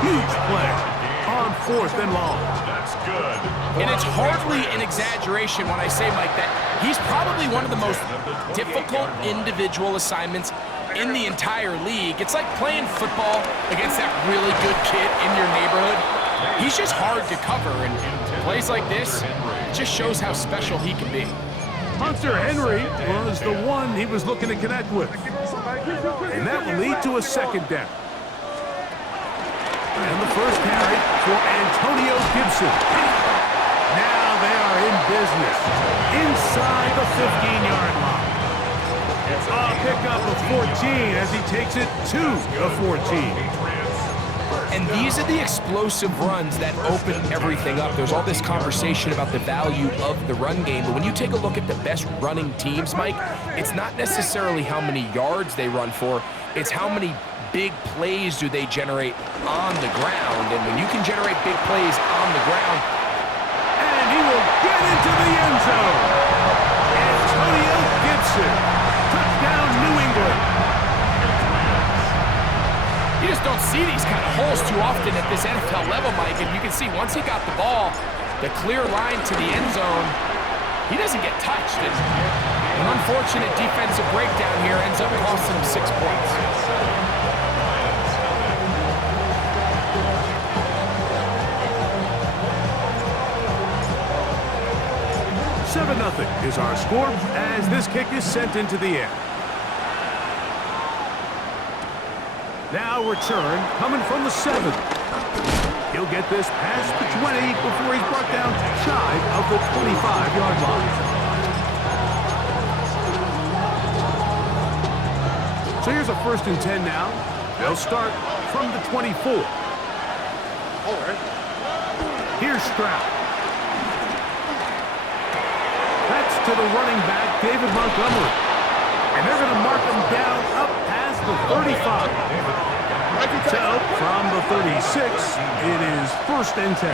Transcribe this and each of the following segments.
Huge play on 4th and long. That's good. And it's hardly an exaggeration when I say, Mike, that he's probably one of the most difficult individual assignments in the entire league. It's like playing football against that really good kid in your neighborhood. He's just hard to cover, and plays like this, it just shows how special he can be. Hunter Henry was the one he was looking to connect with. And that will lead to a 2nd down. And the first carry for Antonio Gibson. Now they are in business inside the 15-yard line. A pickup of 14 as he takes it to the 14. And these are the explosive runs that open everything up. There's all this conversation about the value of the run game, but when you take a look at the best running teams, Mike, it's not necessarily how many yards they run for, it's how many big plays do they generate on the ground. And when you can generate big plays on the ground, and he will get into the end zone. Antonio Gibson, touchdown New England. you just don't see these kind of holes too often at this NFL level, Mike. And you can see once he got the ball, the clear line to the end zone, he doesn't get touched. And an unfortunate defensive breakdown here ends up costing him 6 points. Nothing is our score as this kick is sent into the air. Now return coming from the 7. He'll get this past the 20 before he's brought down shy of the 25-yard line. So here's a 1st and 10 now. They'll start from the 24. Here's Stroud. That's to the running back, David Montgomery. And they're going to mark him down up past the 35. So, from the 36, it is 1st and 10.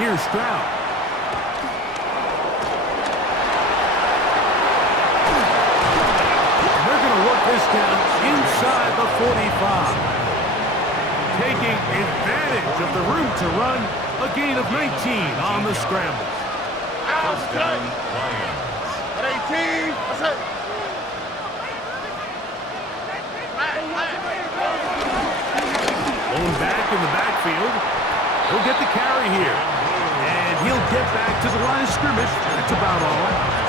Here's Stroud. And they're going to work this down inside the 45. Taking advantage of the room to run. A gain of 19 on the scramble. First down, Lions. At 18, that's it. Blown back in the backfield. He'll get the carry here. And he'll get back to the line of scrimmage. That's about all.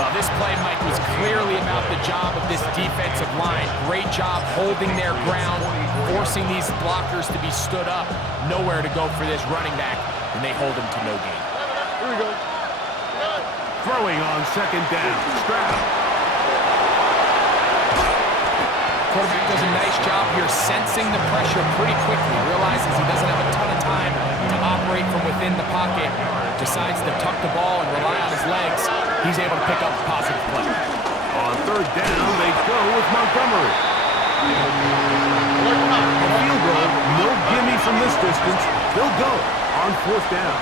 Well, this play, Mike, was clearly about the job of this defensive line. Great job holding their ground, forcing these blockers to be stood up. Nowhere to go for this running back, and they hold him to no gain. Here we go. Throwing on 2nd down. Stroud. Quarterback does a nice job here sensing the pressure pretty quickly. Realizes he doesn't have a ton of time to operate from within the pocket. Decides to tuck the ball and rely on his legs. He's able to pick up a positive play. On 3rd down, they go with Montgomery. A field goal, no gimme from this distance. They'll go on 4th down.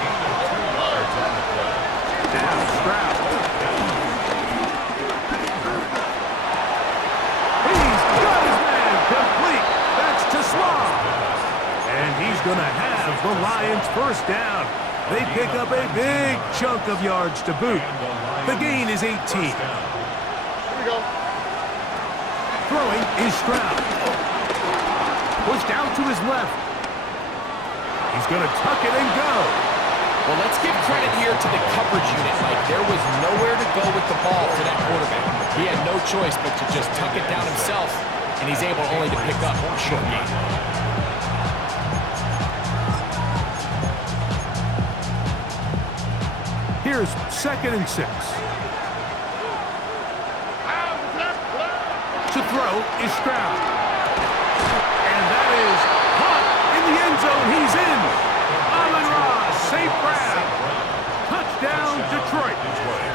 Now Stroud. He's got his man complete. That's to Swab. And he's going to have the Lions 1st down. They pick up a big chunk of yards to boot. The gain is 18. Here we go. Throwing is Stroud. Pushed out to his left. He's going to tuck it and go. Well, let's give credit here to the coverage unit, Mike. There was nowhere to go with the ball to that quarterback. He had no choice but to just tuck it down himself, and he's able only to pick up a short gain. Here's 2nd and 6. To throw is Stroud. And that is caught in the end zone. He's in. Amon-Ra, St. Brown. Touchdown, Detroit.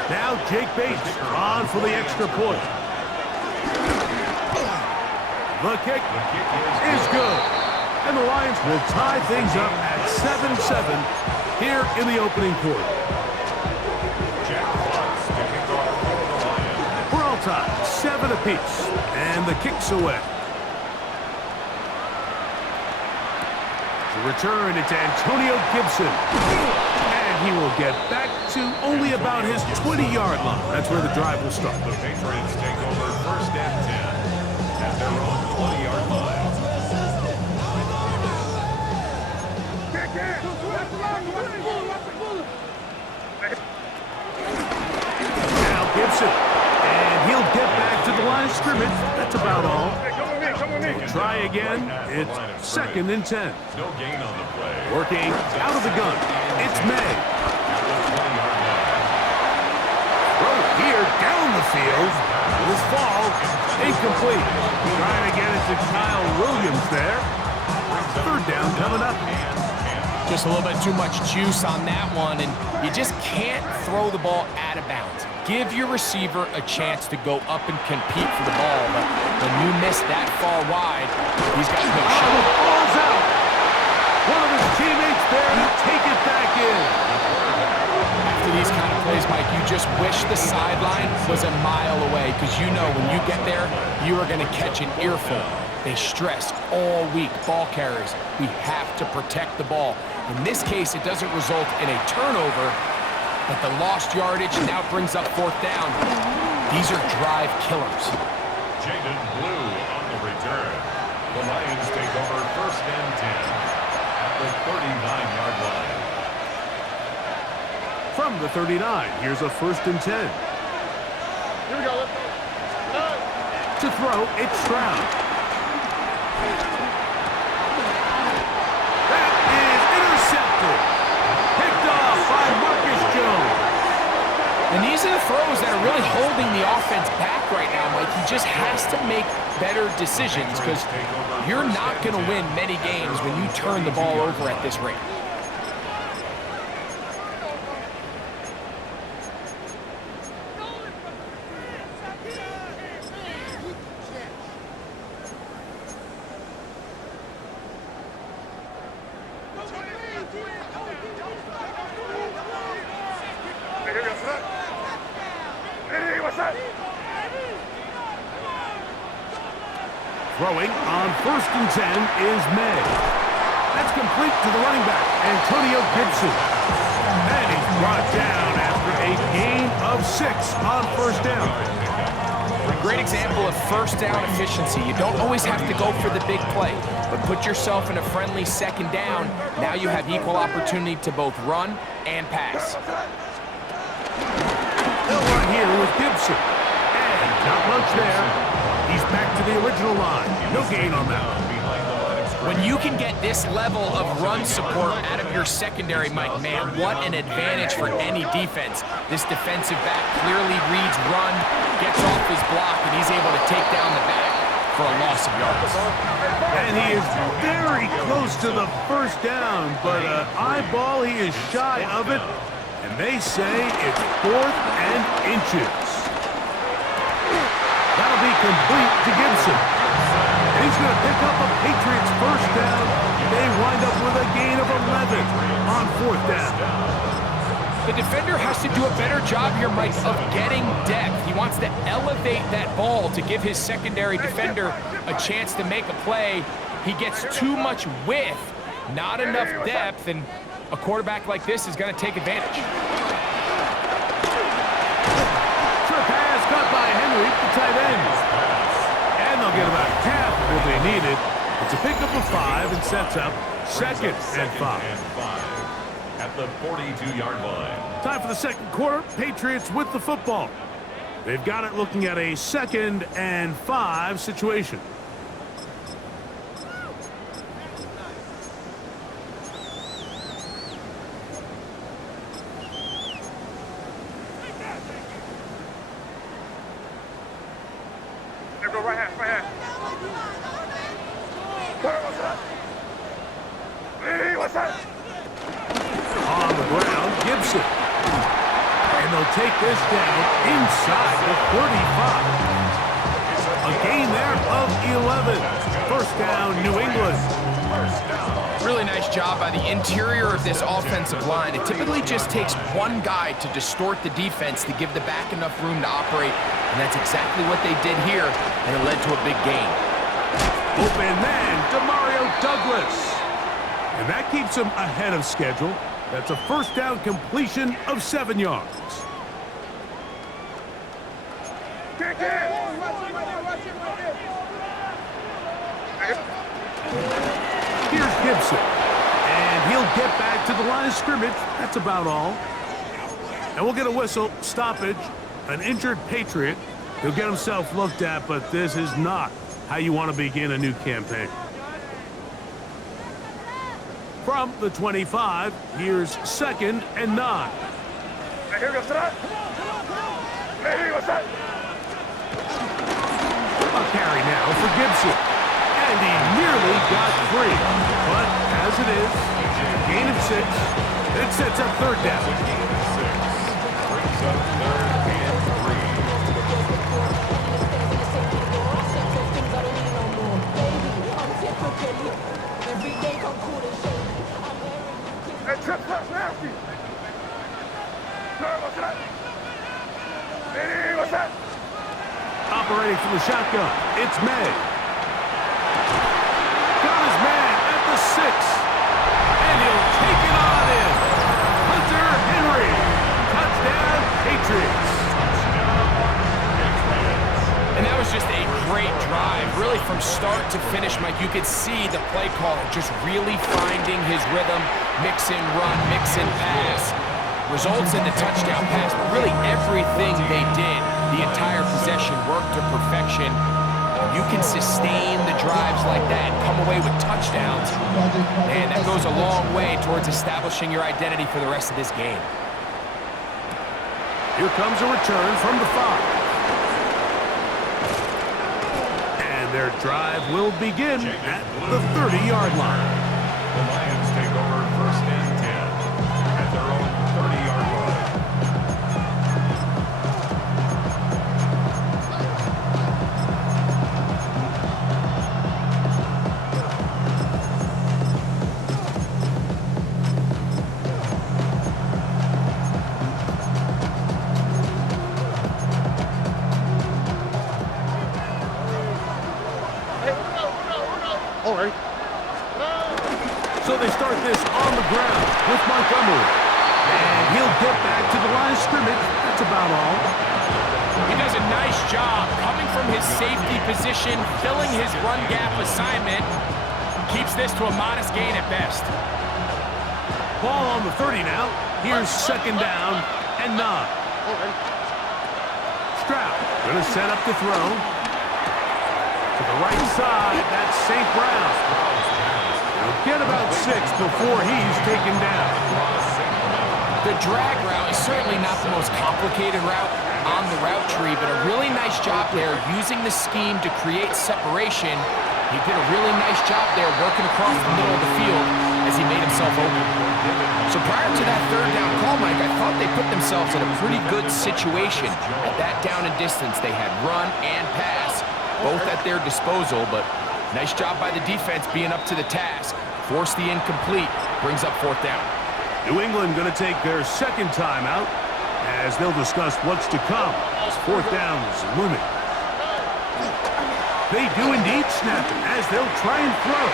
Now Jake Bates on for the extra point. The kick is good. And the Lions will tie things up at 7-7 here in the opening quarter. tie, 7 apiece, and the kick's away. To return, it's Antonio Gibson. And he will get back to only about his 20-yard line. That's where the drive will start. The Patriots take over first and 10 at their own 20-yard line. Now Gibson. And he'll get back to the line of scrimmage. That's about all. Try again. It's second and 10. No gain on the play. Working out of the gun. It's May. Throw here down the field. This fall, incomplete. Trying to get it to Kyle Williams there. Third down coming up. Just a little bit too much juice on that one, and you just can't throw the ball out of bounds. Give your receiver a chance to go up and compete for the ball, but when you miss that far wide, he's got no shot. The ball's out. One of his teammates there to take it back in. After these kind of plays, Mike, you just wish the sideline was a mile away, because you know when you get there, you are going to catch an earful. They stress all week, ball carriers. We have to protect the ball. In this case, it doesn't result in a turnover, but the lost yardage now brings up fourth down. These are drive killers. Jaden Blue on the return. The Lions take over first and 10 at the 39-yard line. From the 39, here's a first and 10. Here we go. Let's go. To throw, it's Stroud. That is intercepted. Picked off by Marcus Jones. And these are the throws that are really holding the offense back right now, Mike. He just has to make better decisions, because you're not going to win many games when you turn the ball over at this rate. Throwing on first and 10 is May. That's complete to the running back, Antonio Gibson. And he's brought down after a gain of 6 on first down. A great example of first down efficiency. You don't always have to go for the big play, but put yourself in a friendly second down. Now you have equal opportunity to both run and pass. They'll run here with Gibson. And not much there. He's back to the original line. No gain on that one. When you can get this level of run support out of your secondary, Mike, man, what an advantage for any defense. This defensive back clearly reads run, gets off his block, and he's able to take down the back for a loss of yards. And he is very close to the first down, but eyeball, he is shy of it. And they say it's 4th and inches. That'll be complete to Gibson. And he's going to pick up a Patriots first down. They wind up with a gain of 11 on 4th down. The defender has to do a better job here, Mike, of getting depth. He wants to elevate that ball to give his secondary defender a chance to make a play. He gets too much width, not enough depth, and a quarterback like this is going to take advantage. Caught by Henry, the tight end. And they'll get about half of what they needed. It's a pickup of 5 and sets up second and 5. At the 42-yard line. Time for the second quarter. Patriots with the football. They've got it looking at a 2nd and 5 situation. On the ground, Gibson. And they'll take this down inside the 35. A gain there of 11. First down, New England. Really nice job by the interior of this offensive line. It typically just takes one guy to distort the defense to give the back enough room to operate, and that's exactly what they did here, and it led to a big gain. Open man, Demario Douglas. And that keeps him ahead of schedule. That's a first down completion of 7 yards. Here's Gibson. And he'll get back to the line of scrimmage. That's about all. And we'll get a whistle. Stoppage. An injured Patriot. He'll get himself looked at, but this is not how you want to begin a new campaign. From the 25, here's 2nd and 9. Here goes that. Here goes that. A carry now for Gibson. And he nearly got free. But as it is, gain of 6. It sets up 3rd down. Brings up 3rd and 3. Hey, trip, nasty. What's that? Hey, what's that? Operating from the shotgun, it's May. Got his man at the 6. And he'll take it on in. Hunter Henry. Touchdown, Patriots. And that was just a great drive. Really from start to finish, Mike, you could see the play caller just really finding his rhythm. Mix and run, mix and pass. Results in the touchdown pass, but really everything they did, the entire possession worked to perfection. You can sustain the drives like that and come away with touchdowns. Man, that goes a long way towards establishing your identity for the rest of this game. Here comes a return from the 5. And their drive will begin at the 30-yard line. The Lions take over 1st and 10 at their own 30-yard line. All right. So they start this on the ground with Montgomery. And he'll get back to the line of scrimmage. That's about all. He does a nice job coming from his safety position, filling his run gap assignment. Keeps this to a modest gain at best. Ball on the 30 now. Here's 2nd down and 9. Stroud going to set up the throw. To the right side, that's St. Brown. He'll get about 6 before he's taken down. The drag route is certainly not the most complicated route on the route tree, but a really nice job there using the scheme to create separation. He did a really nice job there working across the middle of the field as he made himself open. So prior to that 3rd down call, Mike, I thought they put themselves in a pretty good situation. At that down and distance, they had run and pass, both at their disposal, but nice job by the defense being up to the task. Forced the incomplete, brings up 4th down. New England going to take their 2nd timeout as they'll discuss what's to come. 4th down is looming. They do indeed snap it as they'll try and throw.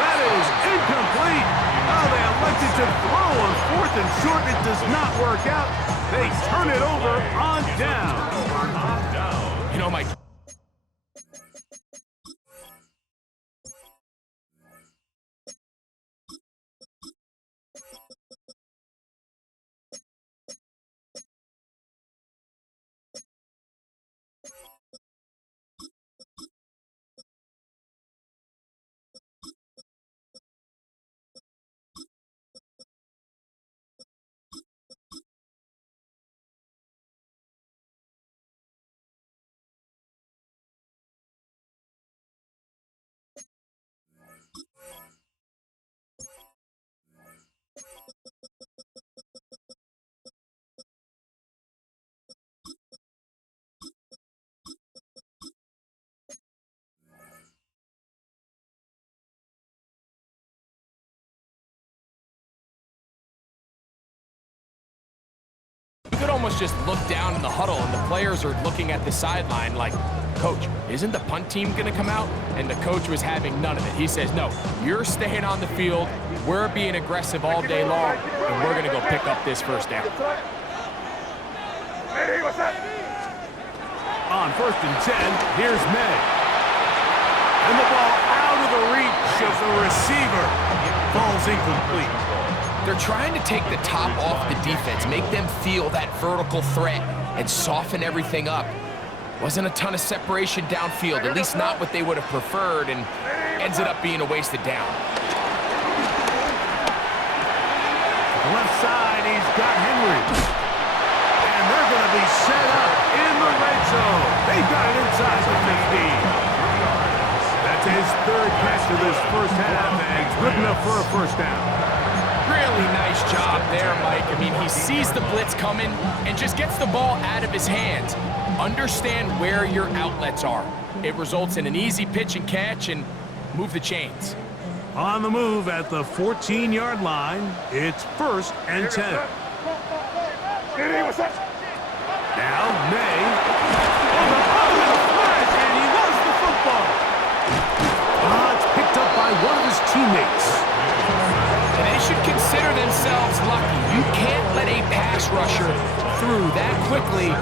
That is incomplete. Oh, they elected to throw on 4th and short. It does not work out. They turn it over on down. You know, Mike, almost just looked down in the huddle, and the players are looking at the sideline like, Coach, isn't the punt team going to come out? And the coach was having none of it. He says, no, you're staying on the field. We're being aggressive all day long, and we're going to go pick up this first down. On 1st and 10, here's May. And the ball out of the reach of the receiver. Falls incomplete. They're trying to take the top off the defense, make them feel that vertical threat, and soften everything up. Wasn't a ton of separation downfield, at least not what they would have preferred, and ends up being a wasted down. Left side, he's got Henry. And they're going to be set up in the red zone. They've got it inside the 15. That's his 3rd catch of this first half, and it's good enough for a first down. Really nice job there, Mike. I mean, he sees the blitz coming and just gets the ball out of his hands. Understand where your outlets are. It results in an easy pitch and catch and move the chains. On the move at the 14-yard line, it's 1st and 10. Now, May. And he lost the football. It's picked up by one of his teammates. And they should consider themselves lucky. You can't let a pass rusher through that quickly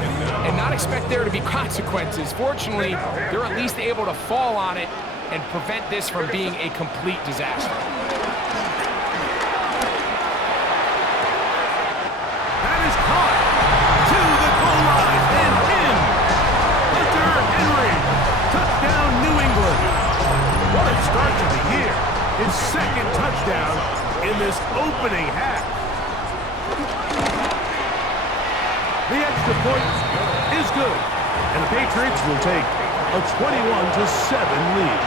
and not expect there to be consequences. Fortunately, they're at least able to fall on it and prevent this from being a complete disaster. That is caught to the goal line and in. Hunter Henry. Touchdown, New England. What a start to the year. His 2nd touchdown in this opening half. The extra point is good, and the Patriots will take a 21-7 lead.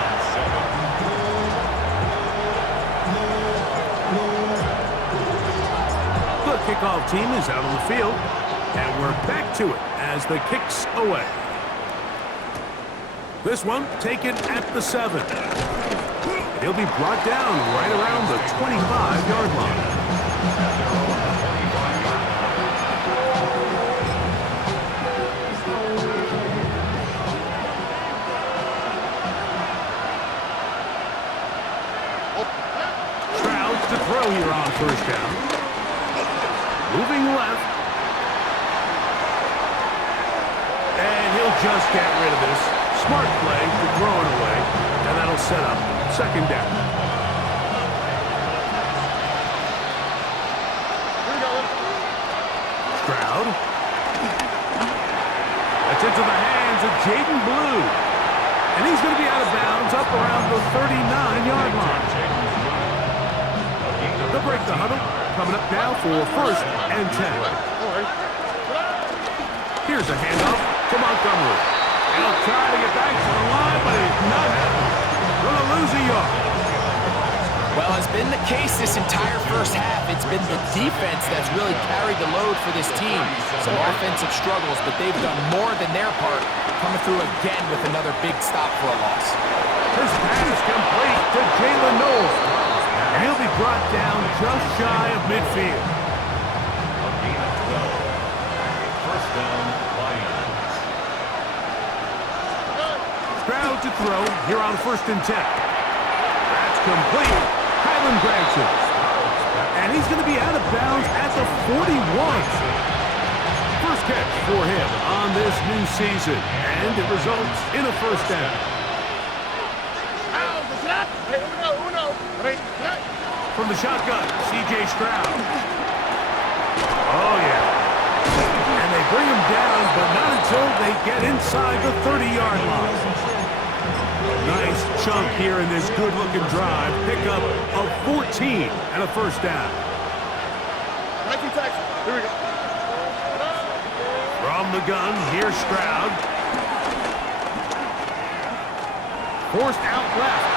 The kickoff team is out on the field, and we're back to it as the kick's away. This one taken at the 7. He'll be brought down right around the 25-yard line. Stroud to throw here on 1st down. Moving left. And he'll just get rid of this. Smart play to throw it away, and that'll set up 2nd down. Stroud. That's into the hands of Jaden Blue. And he's going to be out of bounds up around the 39-yard line. They'll break the huddle. Coming up now for 1st and 10. Here's a handoff to Montgomery. He'll try to get back to the line, but he's not happening. Going to lose a yard. Well, has been the case this entire first half. It's been the defense that's really carried the load for this team. Some offensive struggles, but they've done more than their part, coming through again with another big stop for a loss. His pass is complete to Jalen Knowles. And he'll be brought down just shy of midfield. First down, Lions. Stroud to throw here on 1st and 10. That's complete. Kylan Gregson. And he's going to be out of bounds at the 41. First catch for him on this new season. And it results in a 1st down. From the shotgun, C.J. Stroud. Oh, yeah. And they bring him down, but not until they get inside the 30-yard line. Nice chunk here in this good-looking drive. Pickup of 14 and a 1st down. Here we go. From the gun, here's Stroud. Forced out left.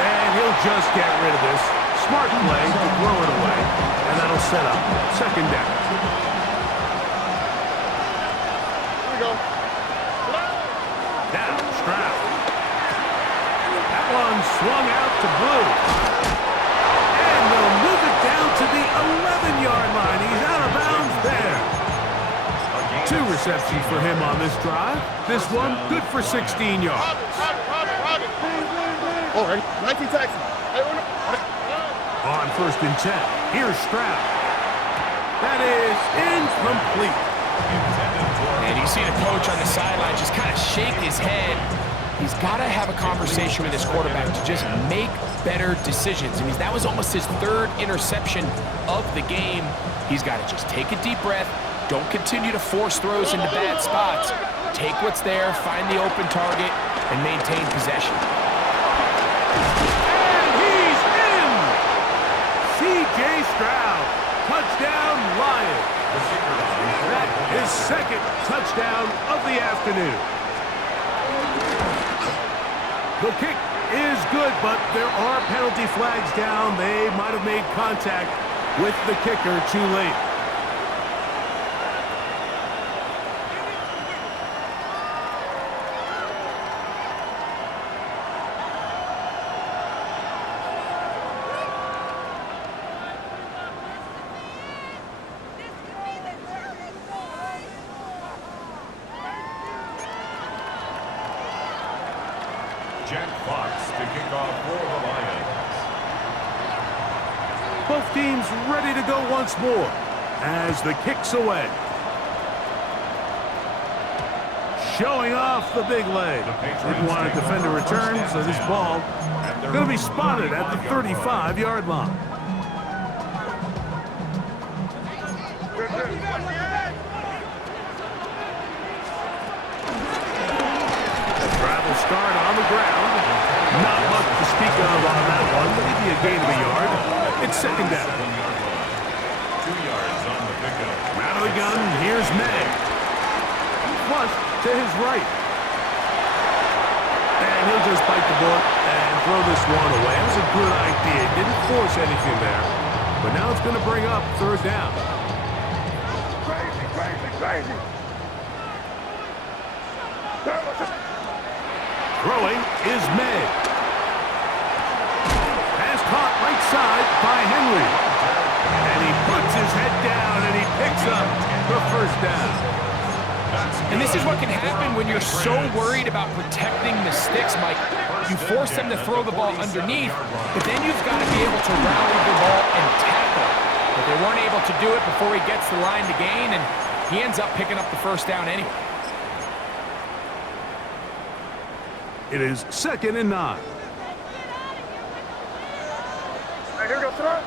And he'll just get rid of this. Smart play to throw it away. And that'll set up 2nd down. Here we go. Now, Stroud. That one swung out to Blue. And they'll move it down to the 11-yard line. He's out of bounds there. reception for him on this drive. This one, good for 16 yards. All right, 19 Texans. On 1st and 10, here's Stroud. That is incomplete. And you see the coach on the sideline just kind of shake his head. He's got to have a conversation with his quarterback to just make better decisions. I mean, that was almost his 3rd interception of the game. He's got to just take a deep breath. Don't continue to force throws into bad spots. Take what's there, find the open target, and maintain possession. And he's in! C.J. Stroud, touchdown Lions. That is 2nd touchdown of the afternoon. The kick is good, but there are penalty flags down. They might have made contact with the kicker too late. Jack Fox to kick off for the Lions. Both teams ready to go once more as the kick's away. Showing off the big leg. Didn't want to defend a return, so this ball going to be spotted at the 35-yard line. Travel start on the ground. Not much to speak of on that one. Maybe a gain of a yard. It's 2nd down. 2 yards on the pickup. Out of the gun, here's May. Flush to his right. And he'll just bite the bullet and throw this one away. It was a good idea. Didn't force anything there. But now it's going to bring up 3rd down. Crazy. Throwing is May. Pass caught right side by Henry. And he puts his head down and he picks up the 1st down. And this is what can happen when you're so worried about protecting the sticks, Mike. You force them to throw the ball underneath, but then you've got to be able to rally the ball and tackle. But they weren't able to do it before he gets the line to gain, and he ends up picking up the 1st down anyway. It is 2nd and 9. Hey, here we go, throw.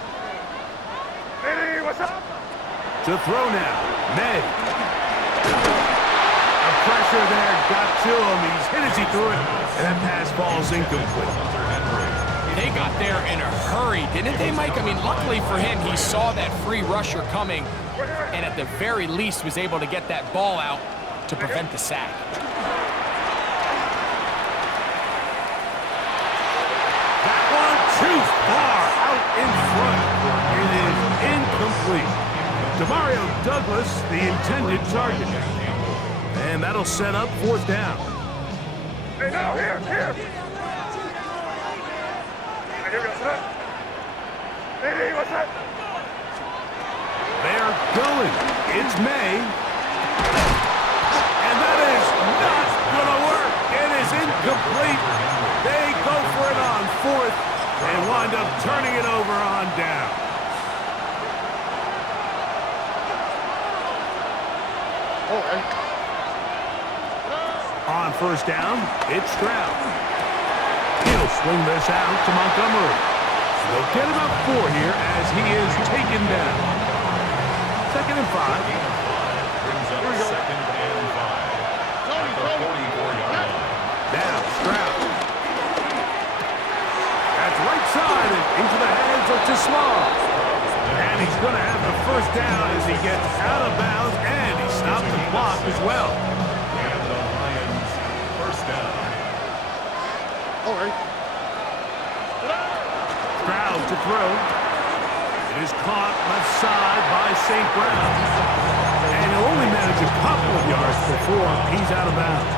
Hey, what's up? To throw now, May. The pressure there got to him. He's hit as he threw it, and that pass falls incomplete. They got there in a hurry, didn't they, Mike? I mean, luckily for him, he saw that free rusher coming, and at the very least was able to get that ball out to prevent the sack. That one too far out in front. It is incomplete. Demario Douglas, the intended target. And that'll set up 4th down. Hey, now, here. Hey, here we go, throw. Hey, what's up? They're going. It's May. And that is not going to work. It is incomplete. They go for it on 4th and wind up turning it over on down. All right. On 1st down, it's Stroud. He'll swing this out to Montgomery. They'll get about 4 here as he is taken down. 2nd and 5. Brings up 2nd and 5. At the 44-yard line. Now Stroud. That's right side and into the hands of Tismar. And he's going to have the 1st down as he gets out of bounds, and he stopped the clock as well. And the Lions 1st down. All right. Stroud to throw. It is caught left side by St. Brown. And he'll only manage a couple of yards before he's out of bounds.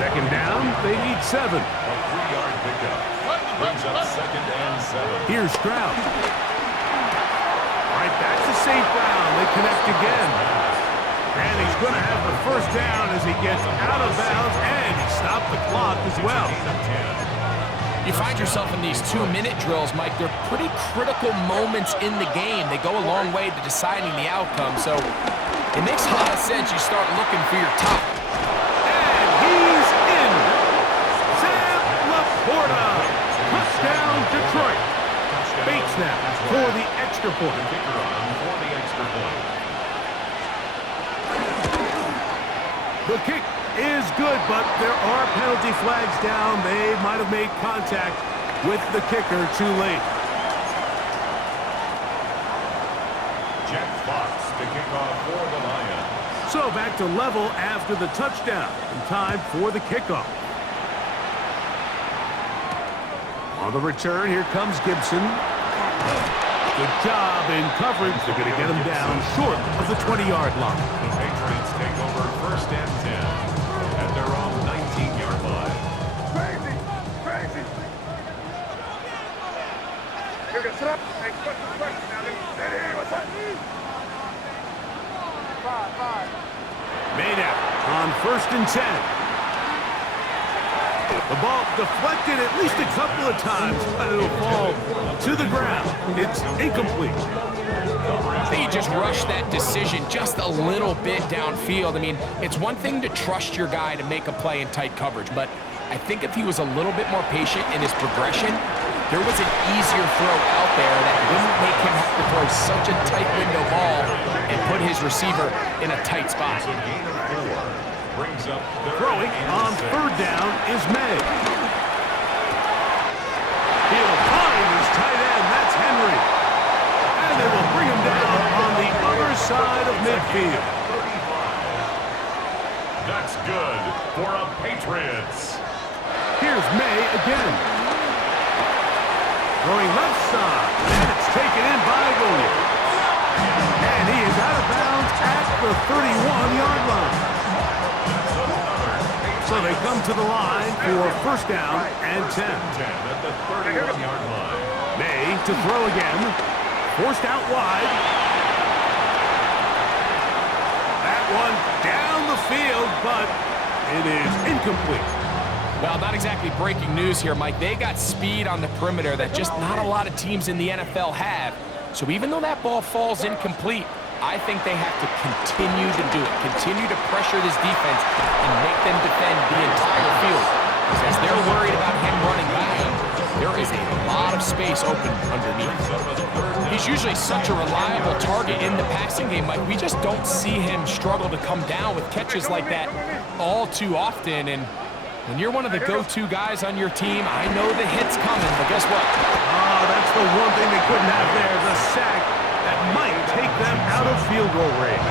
2nd down, they need 7. A 3-yard pickup. Brings up 2nd and 7. Here's Stroud. Right back to St. Brown. They connect again. And he's going to have the first down as he gets out of bounds, and he stopped the clock as well. You find yourself in these 2-minute drills, Mike. They're pretty critical moments in the game. They go a long way to deciding the outcome, so it makes a lot of sense you start looking for your top. And he's in. Sam Laporta. Touchdown, Detroit. Bates now for the extra point. The kick is good, but there are penalty flags down. They might have made contact with the kicker too late. Jack Fox to kick off for the Lions. So back to level after the touchdown. And time for the kickoff. On the return, here comes Gibson. Good job in coverage. They're going to get him down short of the 20-yard line. The Patriots take over first and 10 at their own 19-yard line. Crazy! Crazy! Here goes up. Hey, question now. Hey, what's up? 5. Made out on first and 10. The ball deflected at least a couple of times, but it'll fall to the ground. It's incomplete. I think he just rushed that decision just a little bit downfield. I mean, it's one thing to trust your guy to make a play in tight coverage, but I think if he was a little bit more patient in his progression, there was an easier throw out there that wouldn't make him have to throw such a tight window ball and put his receiver in a tight spot. So gain of 4 brings up Throwing on third down is May. He'll find his tight end. That's Henry. And they will bring him down on the other side of midfield. 35. That's good for a Patriots. Here's May again. Throwing left side. And it's taken in by Williams. And he is out of bounds at the 31-yard line. So they come to the line for first down and 10. 10 at the 31-yard line. May to throw again. Forced out wide. That one down the field, but it is incomplete. Well, not exactly breaking news here, Mike. They got speed on the perimeter that just not a lot of teams in the NFL have. So even though that ball falls incomplete, I think they have to continue to do it, continue to pressure this defense and make them defend the entire field. Because as they're worried about him running back, there is a lot of space open underneath. He's usually such a reliable target in the passing game, Mike. We just don't see him struggle to come down with catches like that all too often. And when you're one of the go-to guys on your team, I know the hit's coming, but guess what? Oh, that's the one thing they couldn't have there, the sack that might take them out of field goal range.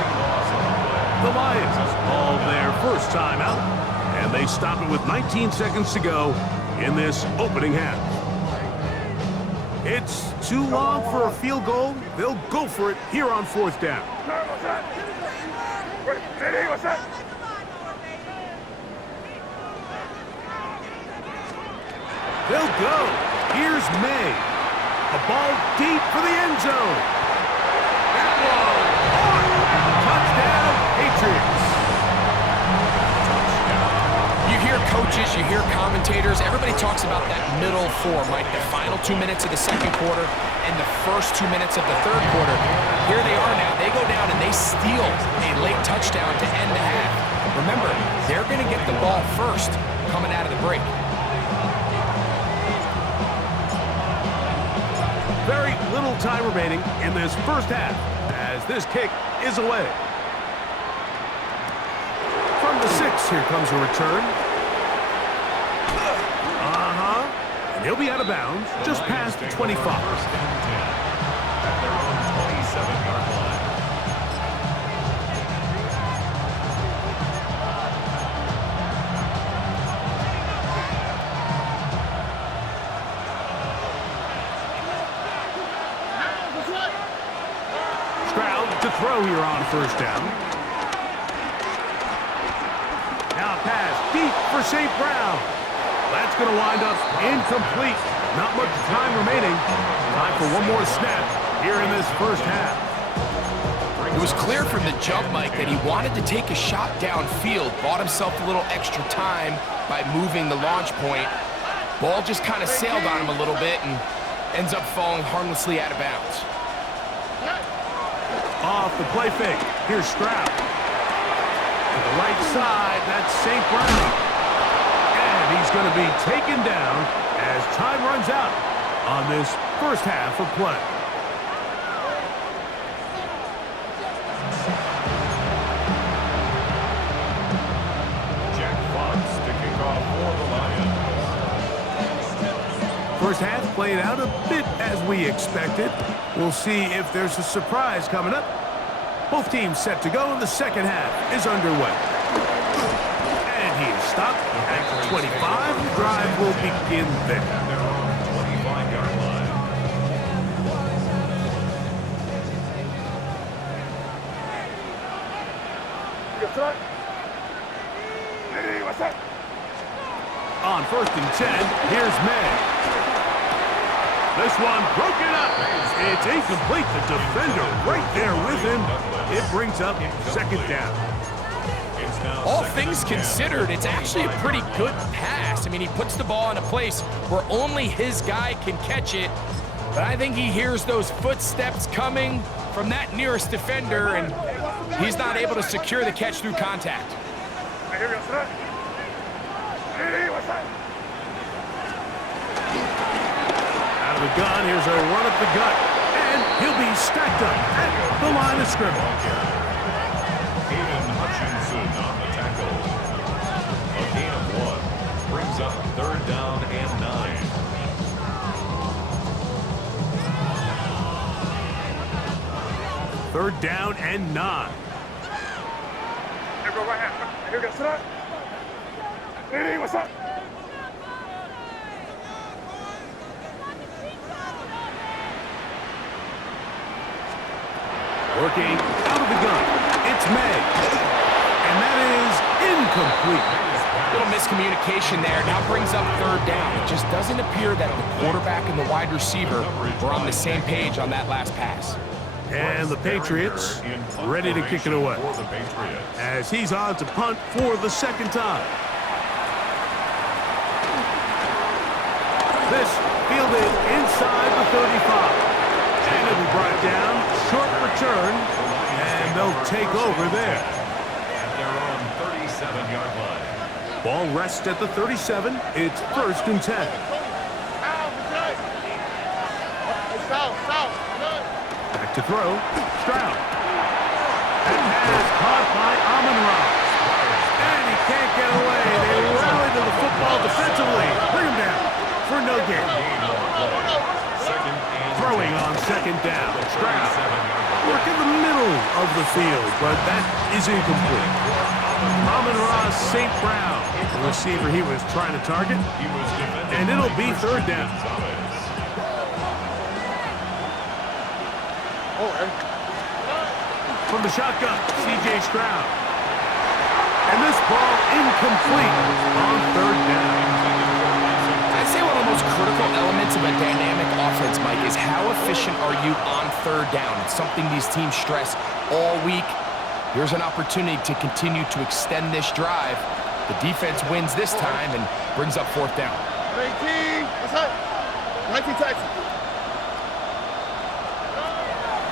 The Lions call their first timeout, and they stop it with 19 seconds to go in this opening half. It's too long for a field goal. They'll go for it here on fourth down. What's that? Hey, what's that? They'll go. Here's May. A ball deep for the end zone. That one caught. Touchdown, Patriots. You hear coaches, you hear commentators, everybody talks about that middle four, Mike, the final 2 minutes of the second quarter and the first 2 minutes of the third quarter. Here they are now. They go down and they steal a late touchdown to end the half. Remember, they're going to get the ball first coming out of the break. Very little time remaining in this first half as this kick is away. From the 6, here comes a return. And he'll be out of bounds just past the 25. First and 10 at their own 27-yard line. Stroud to throw here on first down. Now pass deep for St. Brown. That's going to wind up incomplete. Not much time remaining. Time for one more snap here in this first half. It was clear from the jump, Mike, that he wanted to take a shot downfield, bought himself a little extra time by moving the launch point. Ball just kind of sailed on him a little bit and ends up falling harmlessly out of bounds. Off the play fake. Here's Stroud. To the right side, that's St. Brown. And he's going to be taken down as time runs out on this first half of play. Jack Fox to kick off for the Lions. First half played out a bit as we expected. We'll see if there's a surprise coming up. Both teams set to go, and the second half is underway. And he is stopped at the 25. The drive will begin there. At their own 25-yard line. Hey, what's up? On 1st and 10, here's May. This one broken up. It's incomplete. The defender right there with him. It brings up second down. All things considered, it's actually a pretty good pass. I mean, he puts the ball in a place where only his guy can catch it. But I think he hears those footsteps coming from that nearest defender, and he's not able to secure the catch through contact. Hey, what's up? Out of the gun, here's a run up the gut. And he'll be stacked up at the line of scrimmage. Aiden Hutchinson on the tackle. A gain of 1 brings up 3rd down and 9. Third down and 9. Here go right hand. Here go, sit up. Hey, what's up? Working out of the gun. It's May. And that is incomplete. Little miscommunication there. Now brings up 3rd down. It just doesn't appear that the quarterback and the wide receiver were on the same page on that last pass. And the Patriots ready to kick it away as he's on to punt for the second time. This fielded inside the 35. And it'll be brought down. Short return. And they'll take over there. At their own 37-yard line. Ball rests at the 37. It's 1st and 10. Back to throw. Stroud. That pass caught by Amon-Ra. And he can't get away. They rally to the football defensively. Bring him down for no gain. Throwing on 2nd down. Stroud. Work in the middle of the field, but that is incomplete. Amon-Ra St. Brown, the receiver he was trying to target. And it'll be 3rd down. From the shotgun, C.J. Stroud. And this ball incomplete on 3rd down. I'd say one of the most critical elements of a dynamic offense, Mike, is how efficient are you on 3rd down? It's something these teams stress all week. Here's an opportunity to continue to extend this drive. The defense wins this time and brings up 4th down. 19, what's up? 19 Texas.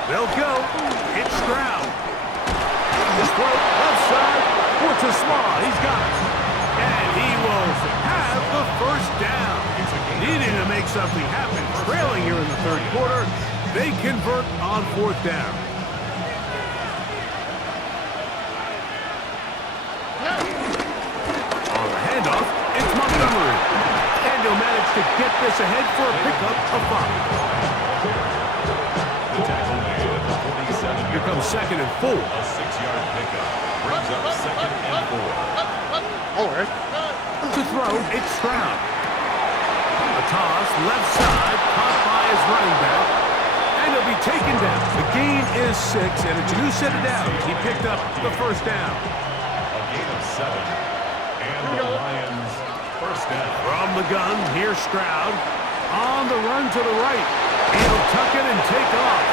They'll go. It's Stroud. This throw left side. Forza Small. He's got it. And he will have the 1st down. Needing to make something happen. Trailing here in the 3rd quarter. They convert on 4th down. On the handoff, it's Montgomery. And he'll manage to get this ahead for a pickup of 5. Here comes 2nd and 4. A 6-yard pickup brings up 2nd and 4. All right. To throw, it's Stroud. A toss, left side, caught by his running back. And he'll be taken down. The gain is 6, and it's a new set of downs. He picked up the 1st down. A gain of 7. And the Lions 1st down. From the gun, here's Stroud. On the run to the right. He'll tuck it and take off.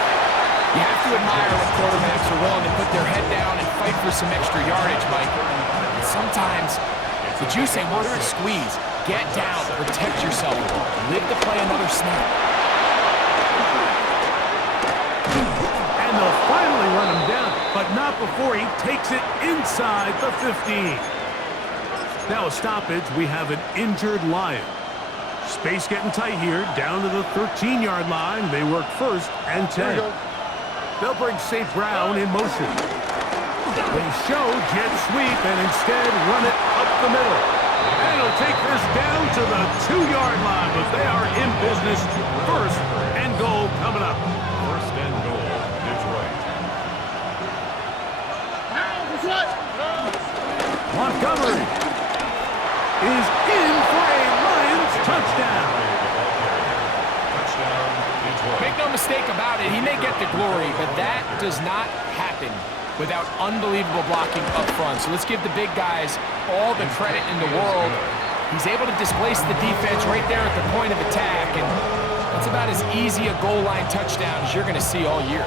You have to admire when quarterbacks are willing to put their head down and fight for some extra yardage, Mike. And sometimes, the juice ain't worth the squeeze. Get down, protect yourself, live to play another snap. And they'll finally run him down, but not before he takes it inside the 15. Now a stoppage, we have an injured Lion. Space getting tight here, down to the 13-yard line. They work first and 10. They'll bring St. Brown in motion. They show jet sweep and instead run it up the middle. And he'll take this down to the 2-yard line, but they are in business. First and goal coming up. First and goal, Detroit. Montgomery is in for a Lions touchdown. Touchdown, Detroit. Make no mistake about it, he may get the glory, but that does not happen without unbelievable blocking up front. So let's give the big guys all the credit in the world. He's able to displace the defense right there at the point of attack, and that's about as easy a goal line touchdown as you're going to see all year.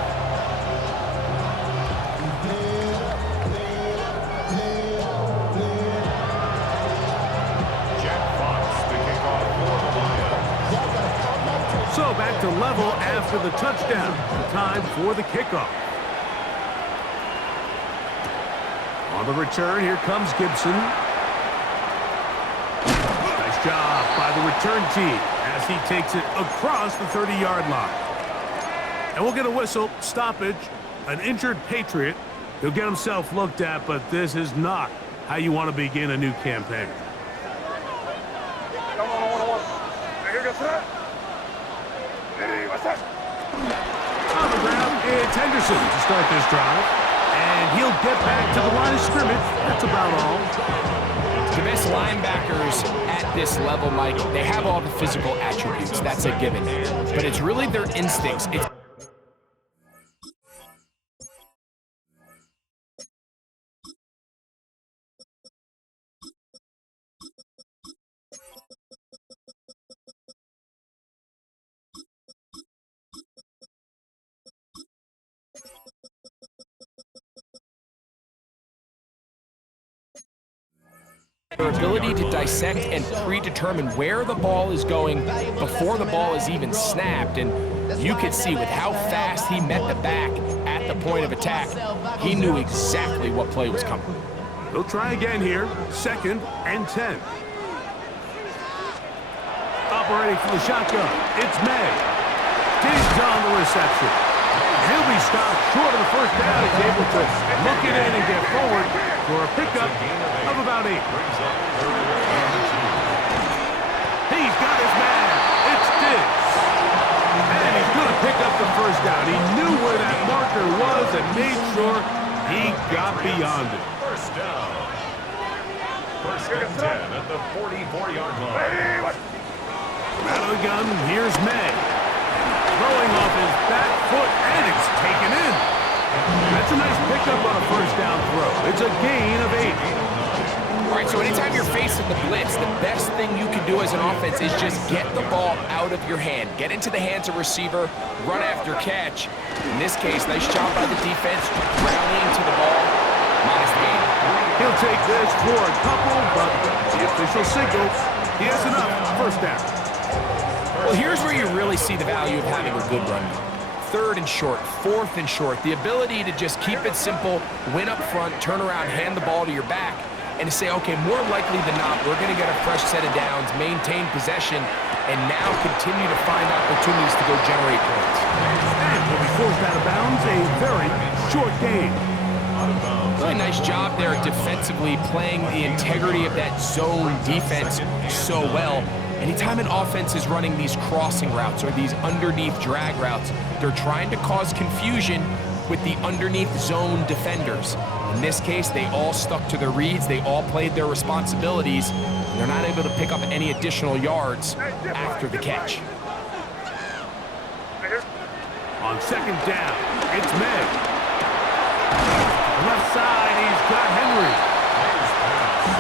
So back to level after the touchdown. Time for the kickoff. On the return, here comes Gibson. Nice job by the return team as he takes it across the 30-yard line. And we'll get a whistle, stoppage, an injured Patriot. He'll get himself looked at, but this is not how you want to begin a new campaign. On the ground, it's Henderson to start this drive. And he'll get back to the line of scrimmage. That's about all. The best linebackers at this level, Mike, they have all the physical attributes. That's a given. But it's really their instincts. It's their ability to dissect and predetermine where the ball is going before the ball is even snapped. And you could see with how fast he met the back at the point of attack, he knew exactly what play was coming. They'll try again here. Second and 10. Operating for the shotgun. It's May. Diggs on the reception. He'll be stopped short of the first down. He's able to look it in and get forward for a pickup of about 8. He's got his man. It's Diggs. And he's going to pick up the first down. He knew where that marker was and made sure he got beyond it. First down. First and 10 at the 44-yard line. Out of the gun, here's May. Throwing off his back foot, and it's taken in. That's a nice pickup on a first down throw. It's a gain of 8. All right, so anytime you're facing the blitz, the best thing you can do as an offense is just get the ball out of your hand. Get into the hands of receiver, run after catch. In this case, nice job by the defense, rallying to the ball. Modest gain. He'll take this for a couple, but the official signals he has enough. First down. Well, here's where you really see the value of having a good run. Third and short, fourth and short. The ability to just keep it simple, win up front, turn around, hand the ball to your back, and to say, okay, more likely than not, we're going to get a fresh set of downs, maintain possession, and now continue to find opportunities to go generate points. And will be forced out of bounds, a very short game. Really nice job there defensively, playing the integrity of that zone defense so well. Anytime an offense is running these crossing routes or these underneath drag routes, they're trying to cause confusion with the underneath zone defenders. In this case, they all stuck to their reads, they all played their responsibilities, and they're not able to pick up any additional yards after the catch. On second down, it's May. Left side, he's got Henry.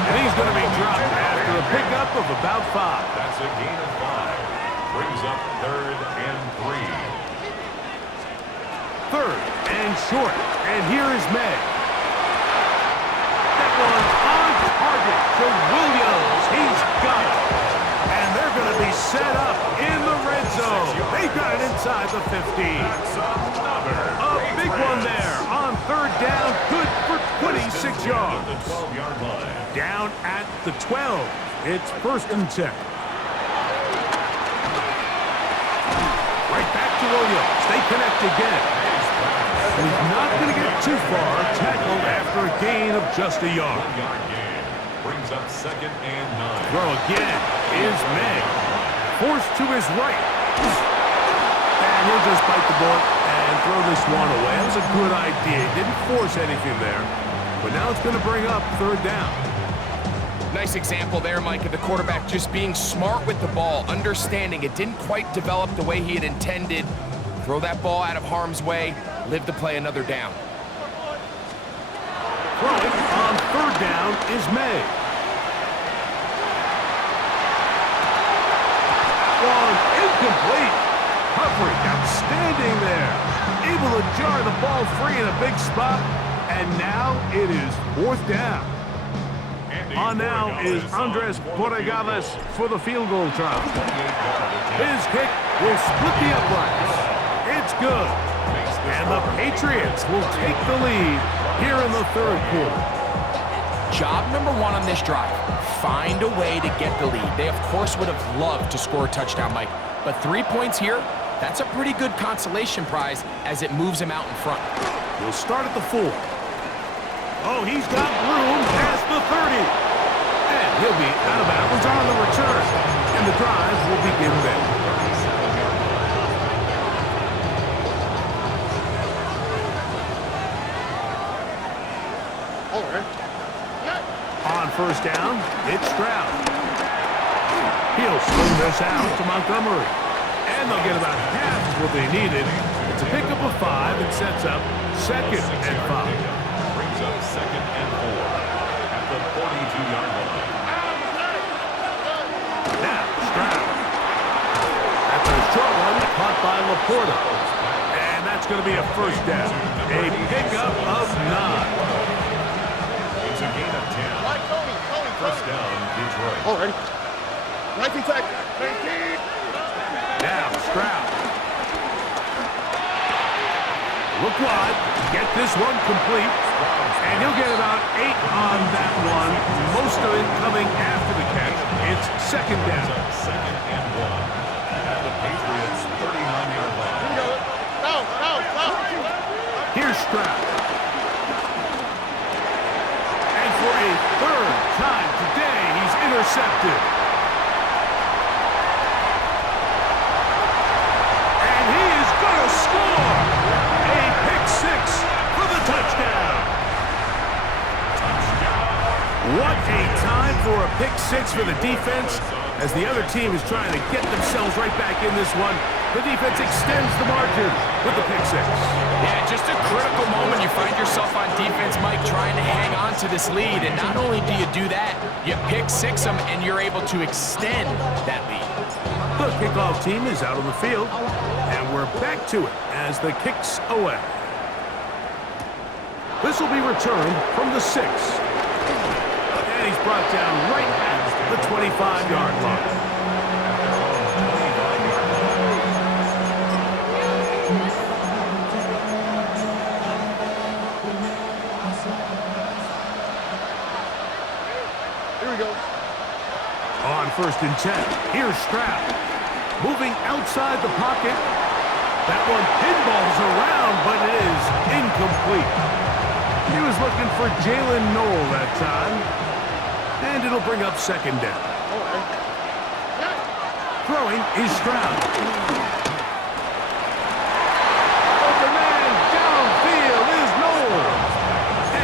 And he's going to be dropped after a pickup of about 5. That's a gain of 5. Brings up 3rd and 3. third and short. And here is May. That one on target to Williams. He's got it. And they're going to be set up in the red zone. They got it inside the 15. A big one there on third down. Good for 26 yards. Down at the 12. It's 1st and 10. Right back to Williams. They connect again. He's not going to get too far. Tackled after a gain of just a yard. Brings up 2nd and 9. Throw again is May. Forced to his right. And he'll just bite the bullet and throw this one away. That was a good idea. He didn't force anything there. But now it's going to bring up 3rd down. Nice example there, Mike, of the quarterback just being smart with the ball, understanding it didn't quite develop the way he had intended. Throw that ball out of harm's way, live to play another down. Throwing on 3rd down is May. One incomplete. Coverage outstanding there. Able to jar the ball free in a big spot. And now it is 4th down. On now is Andres Borregales for the field goal try. His kick will split the uprights. It's good. And the Patriots will take the lead here in the 3rd quarter. Job number 1 on this drive, find a way to get the lead. They, of course, would have loved to score a touchdown, Mike. But 3 points here, that's a pretty good consolation prize as it moves him out in front. We'll start at the 4. Oh, he's got room past the 30. And he'll be out of bounds on the return. And the drive will begin then. On 1st down, it's Stroud. He'll swing this out to Montgomery. And they'll get about half of what they needed. It's a pickup of 5 and sets up 2nd and 5. Brings up 2nd and 4 at the 42-yard line. Now, Stroud. After a short one, caught by Laporta. And that's going to be a 1st down. A pickup of 9. It's a gain of 10. 1st down, Detroit. Already. 19 tech. 19. Now, Stroud. Look wide. Get this one complete. And he'll get about 8 on that one. Most of it coming after the catch. It's 2nd down. 2nd and 1 at the Patriots' 39-yard line. Here we go. Go. Here's Stroud. And for a 3rd time today, he's intercepted. And he is going to score. A pick 6 for the touchdown. What a time for a pick 6 for the defense. As the other team is trying to get themselves right back in this one, the defense extends the margin with the pick 6. Yeah, just a critical moment. You find yourself on defense, Mike, trying to hang on to this lead. And not only do you do that, you pick 6 them, and you're able to extend that lead. The kickoff team is out on the field, and we're back to it as the kick's away. This will be returned from the 6. And he's brought down right at the 25-yard line. Here we go. On 1st and 10, here's Stroud. Moving outside the pocket. That one pinballs around, but it is incomplete. He was looking for Jalen Noel that time. And it'll bring up 2nd down. Throwing is Stroud. Open man downfield is Noel.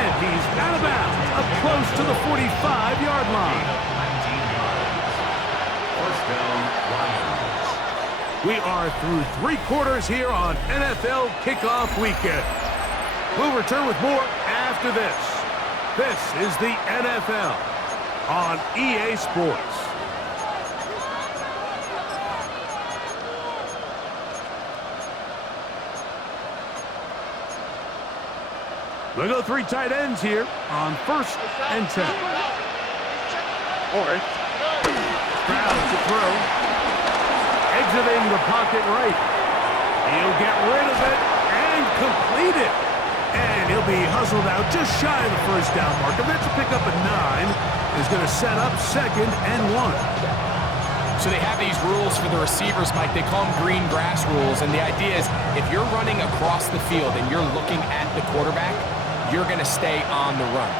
And he's out of bounds, up close to the 45-yard line. 19 yards. 1st down, Lions. We are through 3 quarters here on NFL Kickoff Weekend. We'll return with more after this. This is the NFL on EA Sports. We'll go 3 tight ends here on 1st and 10. Stroud to throw. Exiting the pocket right. He'll get rid of it and complete it. And he'll be hustled out just shy of the 1st down marker. That's a pickup at 9. Is going to set up 2nd and 1. So they have these rules for the receivers, Mike. They call them green grass rules. And the idea is if you're running across the field and you're looking at the quarterback, you're going to stay on the run.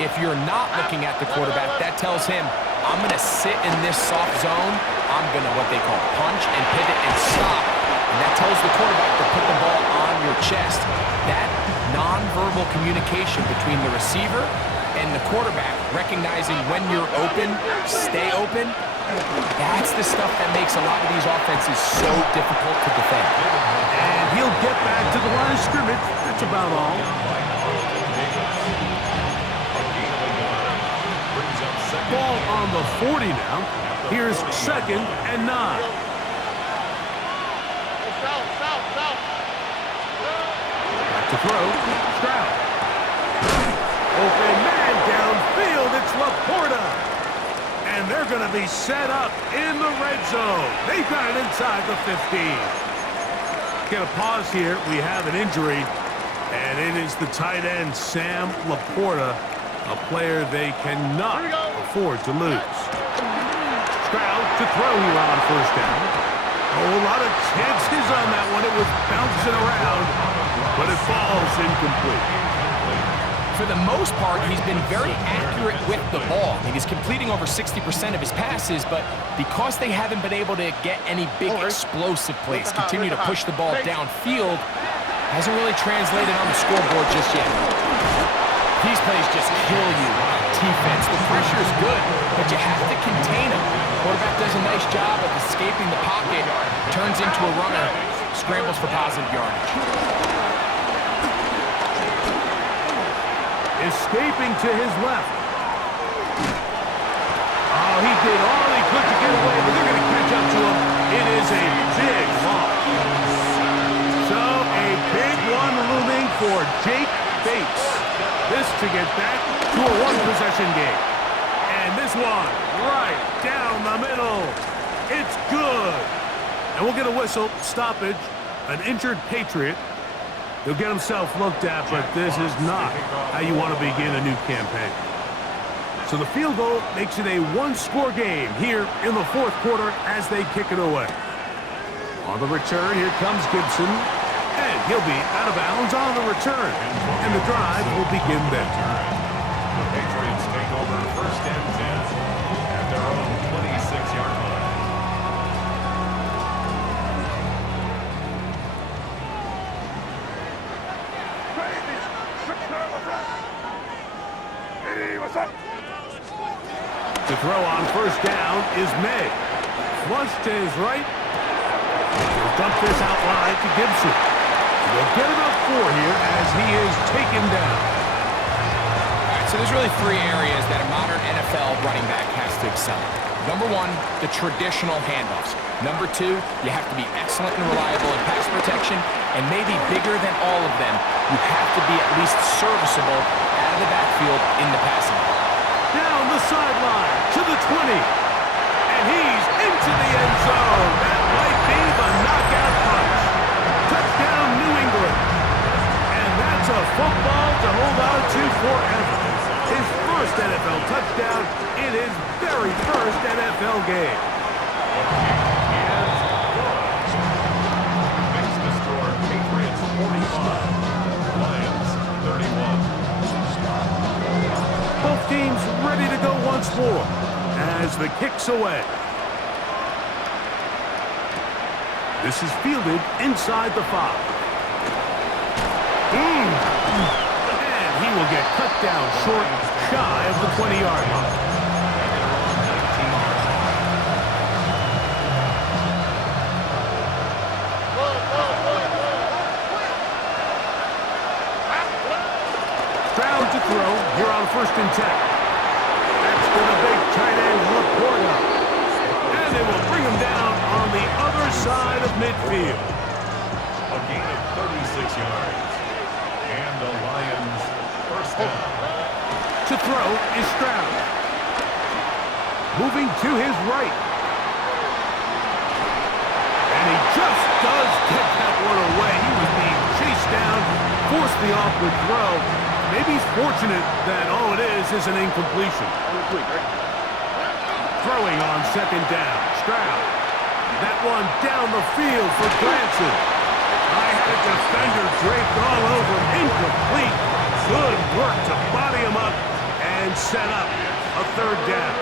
If you're not looking at the quarterback, that tells him, I'm going to sit in this soft zone. I'm going to what they call punch and pivot and stop. And that tells the quarterback to put the ball on your chest. That nonverbal communication between the receiver and the quarterback, recognizing when you're open, stay open, that's the stuff that makes a lot of these offenses so difficult to defend. And he'll get back to the line of scrimmage. That's about all. Ball on the 40 now. Here's 2nd and 9. Back to throw. Stroud. Open man downfield. It's Laporta. And they're going to be set up in the red zone. They've got it inside the 15. Get a pause here. We have an injury, and it is the tight end, Sam Laporta, a player they cannot afford to lose. Stroud to throw here on 1st down. Oh, a lot of chances on that one. It was bouncing around, but it falls incomplete. For the most part, he's been very accurate with the ball. I mean, he's completing over 60% of his passes, but because they haven't been able to get any big explosive plays, continue to push the ball downfield, hasn't really translated on the scoreboard just yet. These plays just kill you on defense. The pressure is good, but you have to contain him. Quarterback does a nice job of escaping the pocket, turns into a runner, scrambles for positive yardage. Escaping to his left. Oh, he did all he could to get away, but they're going to catch up to him. It is a big loss. So a big one looming for Jake Bates. This to get back to a 1-possession game. And this one right down the middle. It's good. And we'll get a whistle, stoppage, an injured Patriot. He'll get himself looked at, but this is not how you want to begin a new campaign. So the field goal makes it a 1-score game here in the 4th quarter as they kick it away. On the return, here comes Gibson, and he'll be out of bounds on the return. And the drive will begin then. The Patriots take over 1st and 10 at their own 26-yard line. To throw on 1st down is May. Flush to his right. He'll dump this out wide to Gibson. They'll get about 4 here as he is taken down. All right, so there's really 3 areas that a modern NFL running back has to excel in. Number 1, the traditional handoffs. Number 2, you have to be excellent and reliable in pass protection. And maybe bigger than all of them, you have to be at least serviceable out of the backfield in the passing game. Down the sideline to the 20. And he's into the end zone. That might be the knockout punch. Touchdown, New England. And that's a football to hold on to forever. His first NFL touchdown in his very first NFL game. Makes the score Patriots 45, Lions 31. Both teams ready to go once more as the kick's away. This is fielded inside the 5. And he will get cut down short, shy of the 20-yard line. Stroud to throw here on 1st and 10. That's to the big tight end, Laporta. And they will bring him down on the other side of midfield. A gain of 36 yards. And the Lions first down. To throw is Stroud. Moving to his right. And he just does get that one away. He was being chased down, forced the awkward throw. Maybe he's fortunate that all it is an incompletion. Throwing on second down. Stroud. That one down the field for Granson. I had a defender draped all over him. Incomplete. Good work to body him up and set up a third down.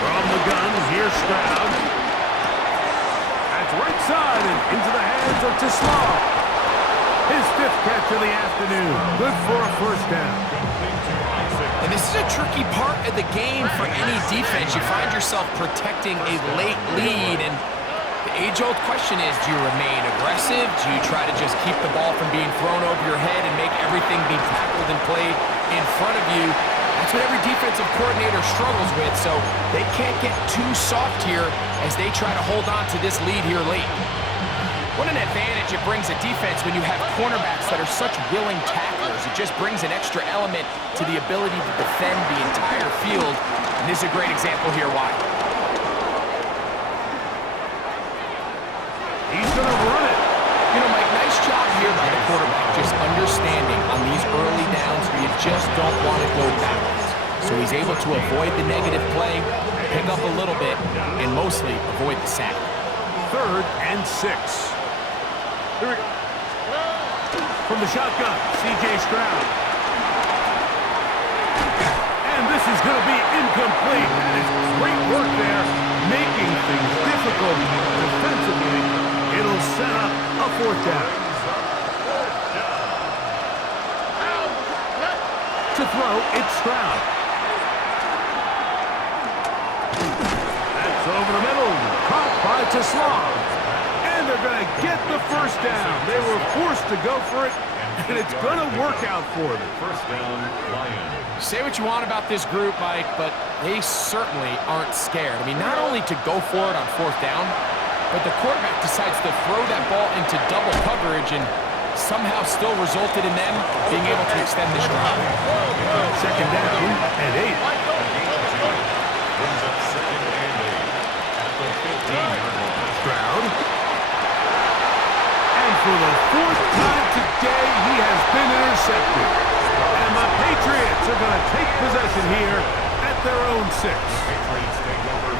From the gun, here's Stroud. That's right side and into the hands of Tislau. His fifth catch of the afternoon. Good for a first down. And this is a tricky part of the game for any defense. You find yourself protecting a late lead, and the age-old question is, do you remain aggressive? Do you try to just keep the ball from being thrown over your head and make everything be tackled and played in front of you? That's what every defensive coordinator struggles with, so they can't get too soft here as they try to hold on to this lead here late. What an advantage it brings a defense when you have cornerbacks that are such willing tacklers. It just brings an extra element to the ability to defend the entire field, and this is a great example here why. He's going to run it. You know, Mike, nice job here by the quarterback, just understanding on these early downs where you just don't want to go backwards. So he's able to avoid the negative play, pick up a little bit, and mostly avoid the sack. 3rd and 6. Here we go. From the shotgun, C.J. Stroud. And this is going to be incomplete. And it's great work there, making things difficult defensively. It'll set up a 4th down. To throw, it's Stroud. That's over the middle. Caught by Tislau. And they're going to get the first down. They were forced to go for it, and it's going to work out for them. First down, Lions. Say what you want about this group, Mike, but they certainly aren't scared. I mean, not only to go for it on 4th down, but the quarterback decides to throw that ball into double coverage and somehow still resulted in them being able to extend this drive. Second down and 8. Brings up 2nd and 8 at the 15-yard line. Stroud. And for the 4th time today, he has been intercepted. And the Patriots are going to take possession here at their own 6.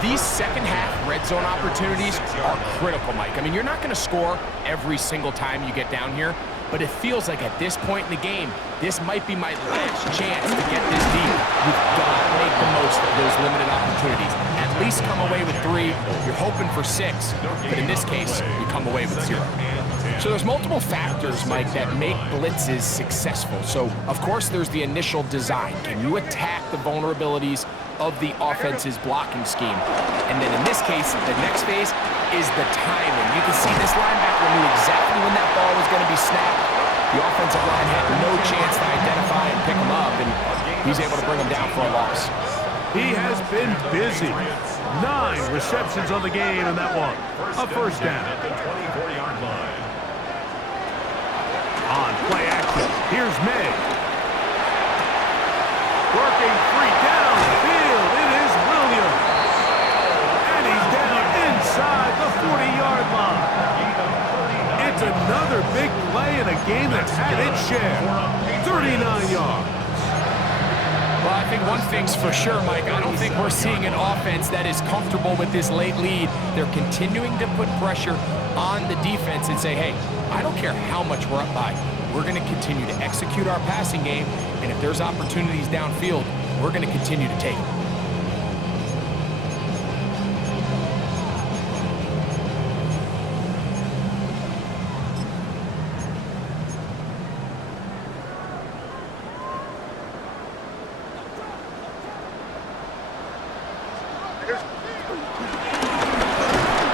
These second-half red zone opportunities are critical, Mike. I mean, you're not going to score every single time you get down here, but it feels like at this point in the game, this might be my last chance to get this deep. You've got to make the most of those limited opportunities. At least come away with 3. You're hoping for 6, but in this case, you come away with 0. So there's multiple factors, Mike, that make blitzes successful. So, of course, there's the initial design. Can you attack the vulnerabilities of the offense's blocking scheme? And then in this case, the next phase is the timing. You can see this linebacker knew exactly when that ball was going to be snapped. The offensive line had no chance to identify and pick him up, and he's able to bring him down for a loss. He has been busy. 9 receptions on the game, and that one, a first down. At the 24-yard line. On play action, here's May. Working 3 down the field, it is Williams. And he's down inside the 40-yard line. It's another big play in a game that's had its share. 39 yards. Well, I think one thing's for sure, Mike. I don't think we're seeing an offense that is comfortable with this late lead. They're continuing to put pressure on the defense and say, hey, I don't care how much we're up by. We're going to continue to execute our passing game, and if there's opportunities downfield, we're going to continue to take them.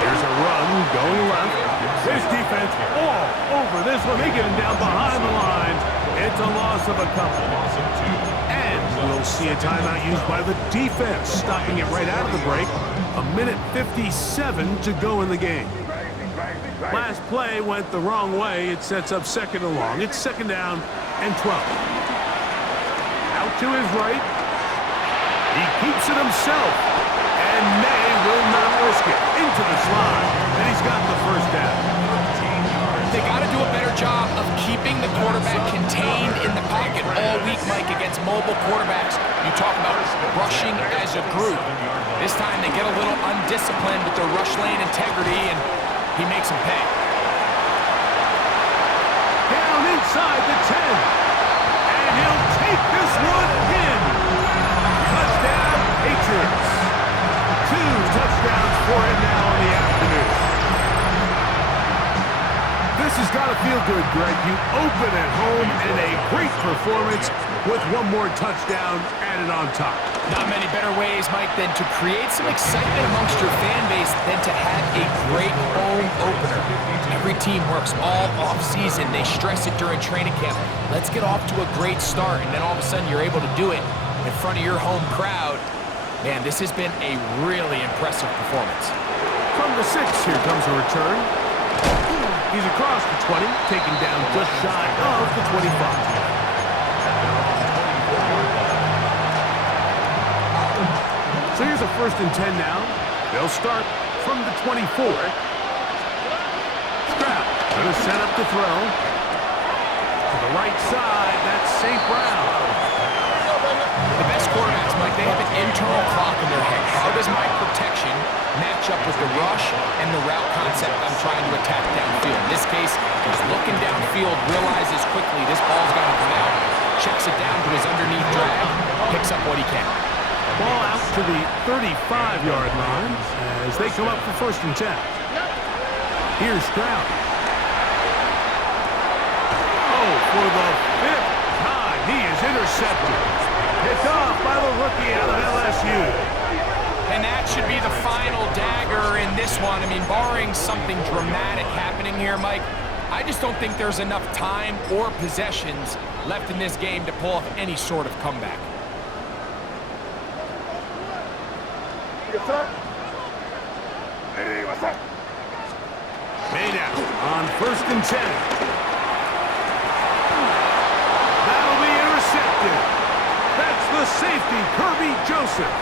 There's a run going left. This defense all over this one. They get him down behind the line. It's a loss of a couple. And we'll see a timeout used by the defense, stopping it right out of the break. 1:57 to go in the game. Last play went the wrong way. It sets up second and long. It's second down and 12. Out to his right. He keeps it himself. And May will not risk it. Into the slot. And he's got the first down. They got to do a better job of keeping the quarterback contained in the pocket all week, Mike, against mobile quarterbacks. You talk about rushing as a group. This time they get a little undisciplined with their rush lane integrity, and he makes them pay. Down inside the 10. And he'll take this one in. Touchdown, Patriots. 2 touchdowns for him now in the afternoon. This has got to feel good, Greg. You open at home and a great performance with one more touchdown added on top. Not many better ways, Mike, than to create some excitement amongst your fan base than to have a great home opener. Every team works all off-season. They stress it during training camp. Let's get off to a great start, and then all of a sudden you're able to do it in front of your home crowd. Man, this has been a really impressive performance. From the 6, here comes a return. He's across the 20, taken down just shy of the 25. So here's a 1st and 10 now. They'll start from the 24. Stroud going to set up the throw. To the right side, that's St. Brown. The best quarterbacks, Mike, they have an internal clock in their head. How does my protection match up with the rush and the route concept I'm trying to attack downfield? In this case, he's looking downfield, realizes quickly this ball's going to come out, checks it down to his underneath drag, picks up what he can. Ball out to the 35-yard line as they come up for 1st and 10. Here's Stroud. Oh, for the 5th time, he is intercepted. Picked off by the rookie out of LSU. And that should be the final dagger in this one. I mean, barring something dramatic happening here, Mike, I just don't think there's enough time or possessions left in this game to pull off any sort of comeback. Made out on 1st and 10. That'll be intercepted. That's the safety, Kirby Joseph.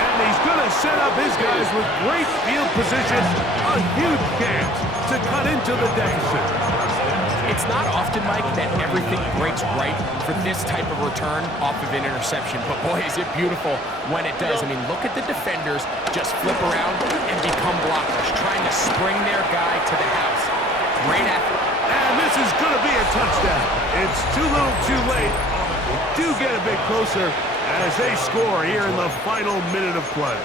And he's going to set up his guys with great field position. A huge chance to cut into the deficit. It's not often, Mike, that everything breaks right for this type of return off of an interception. But boy, is it beautiful when it does. I mean, look at the defenders just flip around and become blockers, trying to spring their guy to the house. Great effort. And this is going to be a touchdown. It's too little too late. We do get a bit closer as they score here in the final minute of play.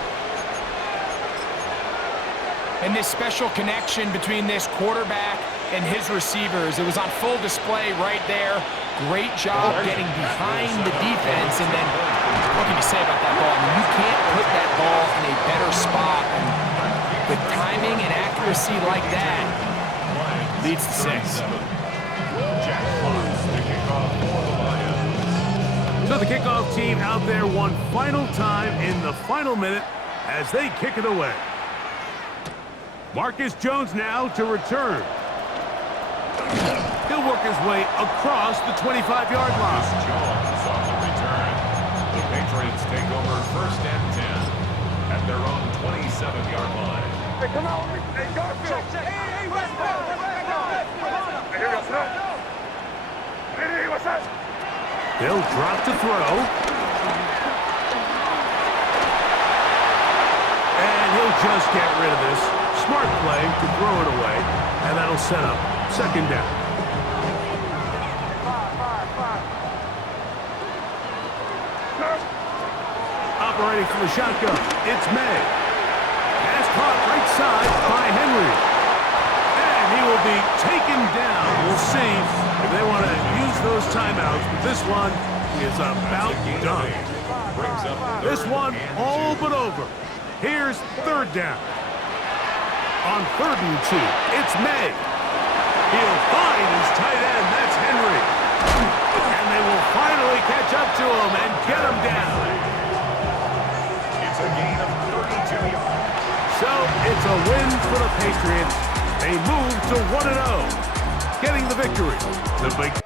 And this special connection between this quarterback and his receivers, it was on full display right there. Great job getting behind the defense. And then, what can you say about that ball? I mean, you can't put that ball in a better spot. And with timing and accuracy like that, leads to 6. So the kickoff team out there one final time in the final minute as they kick it away. Marcus Jones now to return. He'll work his way across the 25-yard line. Jones on the return. The Patriots take over 1st and 10 at their own 27-yard line. Hey, come on. Hey, Garfield. Hey, Westbrook. Hey, here we go, Snow. Hey, what's that? They'll drop to throw. And he'll just get rid of this. Smart play to throw it away. And that'll set up 2nd down. Operating from the shotgun, it's May. Pass caught right side by Henry. And he will be taken down. We'll see if they want to use those timeouts, but this one is about done. This one all but over. Here's 3rd down. On 3rd and 2, it's May. He'll find his tight end. That's Henry. And they will finally catch up to him and get him down. It's a gain of 32 yards. So it's a win for the Patriots. They move to 1-0, getting the victory. The big